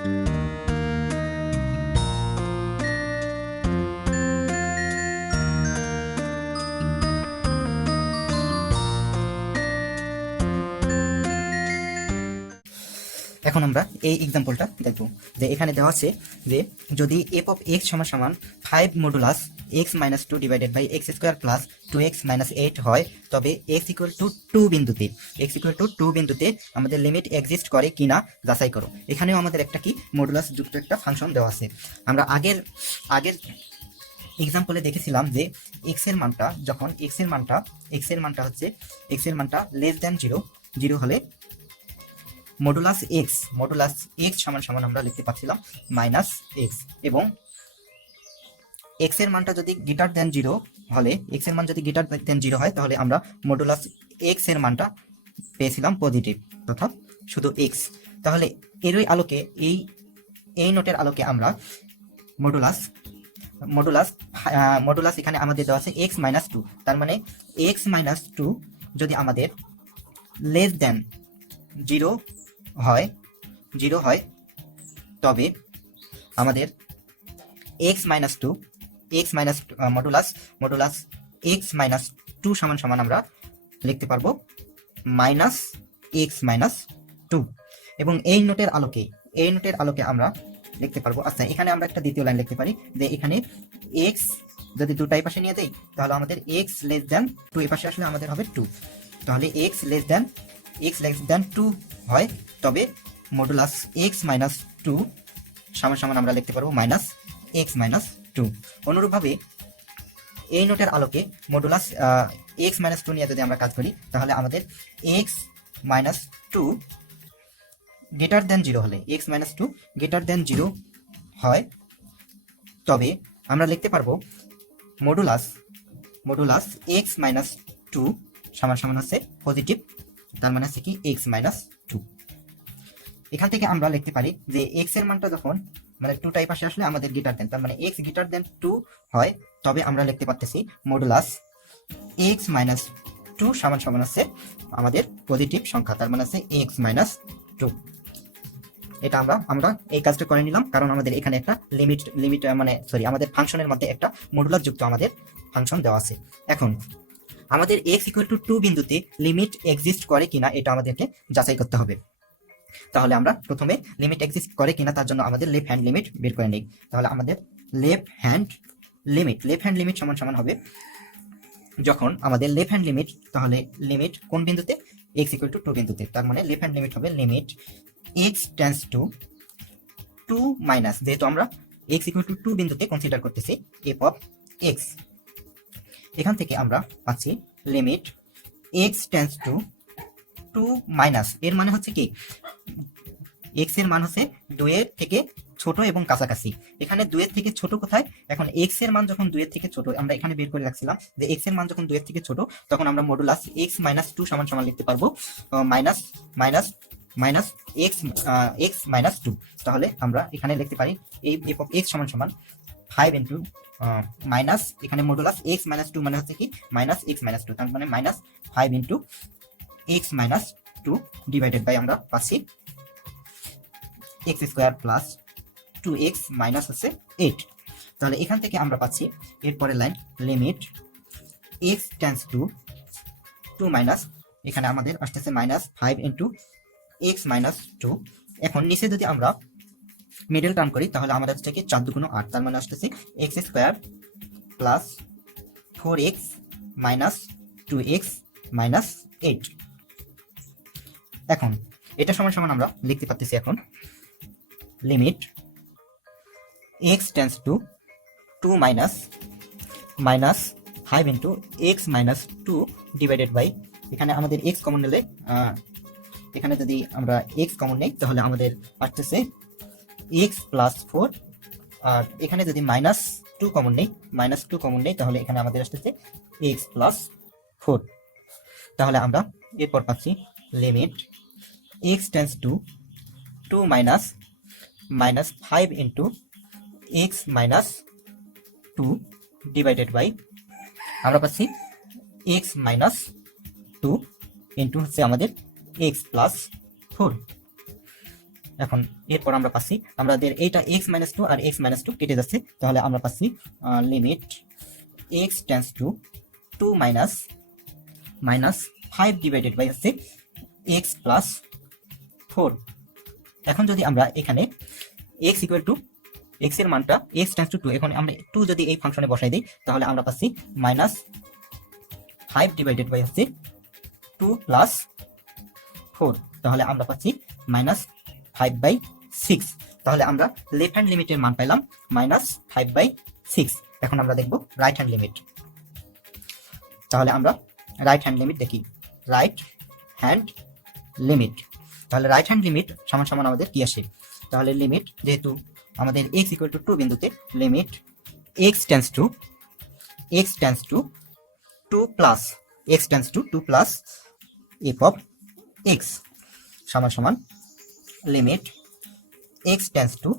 এখন আমরা এই এক্সাম্পলটা দেখব যে এখানে দেওয়া আছে যে যদি এফ অফ এক্স সমান সমান 5 modulus x minus 2 divided by x square plus 2x minus 8 হয়, তবে x ইকুয়াল টু 2 বিন্দুতে আমাদের লিমিট এক্সিস্ট করে কিনা যাচাই করো। এখানেও আমাদের একটা কি মডুলাস যুক্ত একটা ফাংশন দেওয়া আছে। আমরা আগের এক্সাম্পলে দেখেছিলাম যে x এর মানটা যখন x এর মানটা লেস দ্যান 0 হলে মডুলাস x সমান সমান আমরা লিখতে পাচ্ছিলাম মাইনাস x, এবং x এর মানটা যদি গ্রেটার দ্যান 0 হলে হয় তাহলে আমরা মডুলাস x এর মানটা পেয়েছিলাম পজিটিভ তথা শুধু x। তাহলে এরই আলোকে এই নোটের আলোকে আমরা মডুলাস এখানে আমাদের দেওয়া আছে x মাইনাস 2, তার মানে x মাইনাস 2 যদি আমাদের লেস দ্যান 0 হয় তবে আমাদের মডুলাস x মাইনাস 2 সমান সমান আমরা লিখতে পারবো মাইনাস x মাইনাস 2, এবং এই নোটের আলোকে আমরা লিখতে পারবো। আচ্ছা, এখানে আমরা একটা দ্বিতীয় লাইন লিখতে পারি যে এখানে x যদি 2টা এই পাশে নিয়ে যাই তাহলে আমাদের x লেস দ্যান 2 এই পাশে আসলে আমাদের হবে 2, তাহলে x লেস দ্যান 2 হয় তবে মডুলাস x মাইনাস 2 সমান সমান আমরা লিখতে পারবো মাইনাস x মাইনাস 2। অনুরূপভাবে এই নোটের আলোকে মডুলাস x মাইনাস 2 নিয়ে যদি আমরা কাজ করি তাহলে আমাদের x মাইনাস 2 গ্রেটার দ্যান 0 হলে হয় তবে আমরা লিখতে পারবো মডুলাস x মাইনাস 2 সমান সমান হচ্ছে পজিটিভ, তার মানে হচ্ছে কি x মাইনাস 2। এখান থেকে আমরা লিখতে পারি যে x এর মানটা যখন মানে 2 টাই পাশে আসলে আমাদের গ্রেটার দেন, তার মানে x গ্রেটার দেন 2 হয় তবে আমরা লিখতে পারতেছি মডুলাস x মাইনাস 2 সমান সমান হচ্ছে আমাদের পজিটিভ সংখ্যা, তার মানে হচ্ছে x মাইনাস 2। এটা আমরা এই কাজটা করে নিলাম কারণ আমাদের এখানে একটা লিমিট আমাদের ফাংশনের মধ্যে একটা মডুলাস যুক্ত আমাদের ফাংশন দেওয়া আছে। এখন আমাদের x ইকুয়াল টু 2 বিন্দুতে লিমিট এক্সিস্ট করে কিনা এটা আমাদেরকে যাচাই করতে হবে। তাহলে আমরা প্রথমে লিমিট এক্সিস্ট করে কিনা তার জন্য আমাদের লেফট হ্যান্ড লিমিট বের করে নিই। তাহলে আমাদের লেফট হ্যান্ড লিমিট সমান সমান হবে যখন আমাদের লেফট হ্যান্ড লিমিট, তাহলে লিমিট কোন বিন্দুতে x ইকুয়াল টু 2 বিন্দুতে, তার মানে লেফট হ্যান্ড লিমিট হবে limit x tends to 2 minus, যেহেতু আমরা x ইকুয়াল টু 2 বিন্দুতে কনসিডার করতেছি f অফ x, এখান থেকে আমরা পাচ্ছি limit x tends to 2 minus, এর মানে হচ্ছে কি x এর মান হচ্ছে 2 এর থেকে ছোট এবং কাছাকাছি। এখানে 2 এর থেকে ছোট কোথায়, এখন x এর মান যখন 2 এর থেকে ছোট আমরা এখানে বের করে রাখছিলাম যে x এর মান যখন 2 এর থেকে ছোট তখন আমরা মডুলাস x মাইনাস 2 সমান সমান লিখতে পারবো মাইনাস x মাইনাস 2। তাহলে আমরা এখানে লিখতে পারি এই f অফ x সমান সমান 5 ইনটু মাইনাস, এখানে মডুলাস x মাইনাস 2 মানে হচ্ছে কি মাইনাস x মাইনাস 2, তার মানে minus 5 into x minus 2 divided by আমরা পাচ্ছি x square plus 2x minus হচ্ছে 8। তাহলে এখান থেকে আমরা পাচ্ছি এরপরের line limit x tends to 2 minus, এখানে আমাদের আসতেছে মাইনাস 5 ইনটু x মাইনাস 2। এখন নিচে যদি আমরা মিডল টার্ম করি তাহলে আমাদের হচ্ছে কি 4 2 8, তার মানে আসতেছে x square plus 4x minus 2x minus 8। এখন এটা সমান সমান আমরা লিখতে পারতেছি এখন limit x tends to 2 minus 5 into x minus 2 divided by, এখানে আমাদের x কমন নিলে এখানে যদি আমরা x কমন নেই তাহলে আমাদের আসতেছে x প্লাস 4, আর এখানে যদি মাইনাস 2 কমন নেই তাহলে এখানে আমাদের আসতেছে x প্লাস 4। তাহলে আমরা এরপর পাচ্ছি limit x tends to 2 minus 5 into x minus 2 divided by আমরা পাচ্ছি x মাইনাস 2 ইনটু হচ্ছে আমাদের x প্লাস 4। এখন এরপর আমরা পাচ্ছি আমাদের এইটা x-2 আর x-2 কেটে যাচ্ছে, তাহলে আমরা পাচ্ছি limit x tends to 2 minus 5 divided by হচ্ছে x প্লাস 4। এখন যদি আমরা এখানে x ইকুয়াল টু x এর মানটা x টেন্ডস টু 2, এখন আমরা 2 যদি এই ফাংশনে বসাই দিই তাহলে আমরা পাচ্ছি মাইনাস 5 ডিভাইডেড বাই হচ্ছে 2 প্লাস 4, তাহলে আমরা পাচ্ছি মাইনাস 5/6। তাহলে আমরা লেফট হ্যান্ড লিমিটের মান পাইলাম মাইনাস 5/6। এখন আমরা দেখব রাইট হ্যান্ড লিমিট। তাহলে আমরা রাইট হ্যান্ড লিমিট দেখি, রাইট হ্যান্ড লিমিট। তাহলে রাইট হ্যান্ড লিমিট সমান সমান আমাদের কি আসে, তাহলে লিমিট যেহেতু আমাদের x ইকুয়াল টু 2 বিন্দুতে limit x tends to 2 plus x tends to 2 plus f of x সমান সমান limit x tends to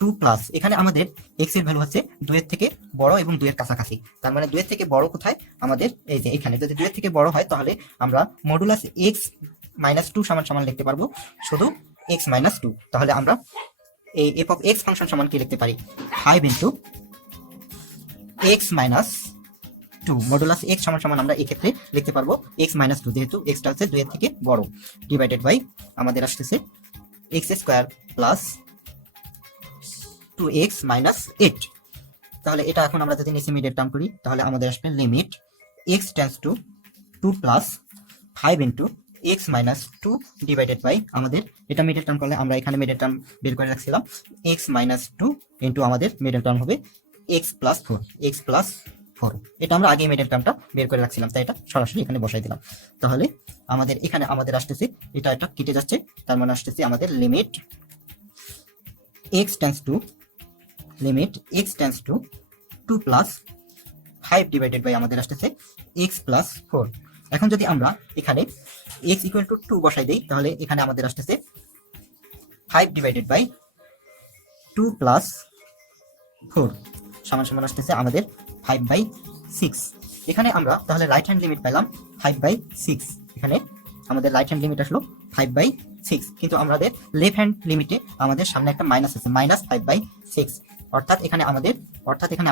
2 plus, এখানে আমাদের x এর ভ্যালু হচ্ছে 2 এর থেকে বড় এবং 2 এর কাছাকাছি। তার মানে 2 এর থেকে বড় কোথায়, আমাদের এই যে এখানে। যদি 2 এর থেকে বড় হয় তাহলে আমরা মডুলাস x-2 সমান সমান লিখতে পারবো শুধু x-2। তাহলে আমরা এই f অফ x ফাংশন সমান কি লিখতে পারি, 5 ইনটু x-2 মডুলাস x সমান সমান আমরা এই ক্ষেত্রে লিখতে পারবো x-2, যেহেতু x টা হচ্ছে 2 এর থেকে বড়, ডিভাইডেড বাই আমাদের আসতেছে x square plus 2x minus 8। তাহলে এটা এখন আমরা যদি নিচে মিডল টার্ম করি তাহলে আমাদের আসবে limit x tends to 2 plus 5 into x-2 divided by আমাদের এটা মিডল টার্ম করলে আমরা এখানে মিডল টার্ম বের করে রাখছিলাম x-2 ইনটু আমাদের মিডল টার্ম হবে x প্লাস 4। এটা আমরা আগে মিডল টার্মটা বের করে রাখছিলাম, তাই এটা সরাসরি এখানে বসাই দিলাম। তাহলে আমাদের এখানে আমাদের আসতেছে এটা কেটে যাচ্ছে, তার মানে আসতেছে আমাদের limit x tends to 2 plus 5 divided by আমাদের আসতেছে x প্লাস 4। এখন যদি আমরা এখানে x ইকুয়াল টু 2 বসাই দেই তাহলে এখানে আমাদের আসতেছে 5 ডিভাইডেড বাই 2 প্লাস 4 সমান সমান আসতেছে আমাদের 5/6। এখানে আমরা তাহলে রাইট হ্যান্ড লিমিট পেলাম 5/6। এখানে আমাদের রাইট হ্যান্ড লিমিট আসলো 5/6, কিন্তু আমাদের লেফট হ্যান্ড লিমিটে আমাদের সামনে একটা মাইনাস আছে, মাইনাস 5/6। অর্থাৎ এখানে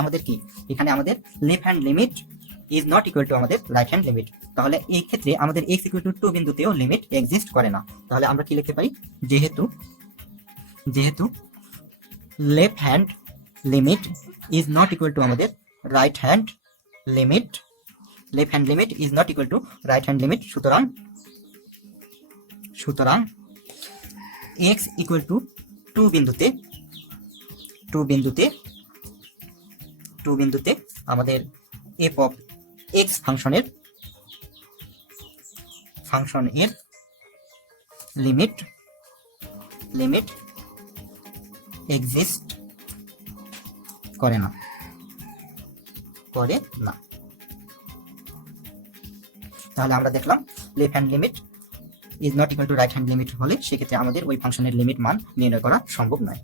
আমাদের কি, এখানে আমাদের left hand limit is not equal to আমাদের রাইট হ্যান্ড লিমিট। তাহলে এই ক্ষেত্রে আমাদের x ইকুয়াল টু 2 বিন্দুতেও লিমিট এক্সিস্ট করে না। তাহলে আমরা কি লিখতে পারি, যেহেতু left hand limit is not equal to আমাদের right hand limit, left hand limit is not equal to right hand limit, সুতরাং x ইকুয়াল টু 2 বিন্দুতে আমাদের f অফ x ফাংশনের লিমিট এক্সিস্ট করে না। তাহলে আমরা দেখলাম left hand limit is not equal to right hand limit হলে সেক্ষেত্রে আমাদের ওই ফাংশনের লিমিট মান নির্ণয় করা সম্ভব নয়।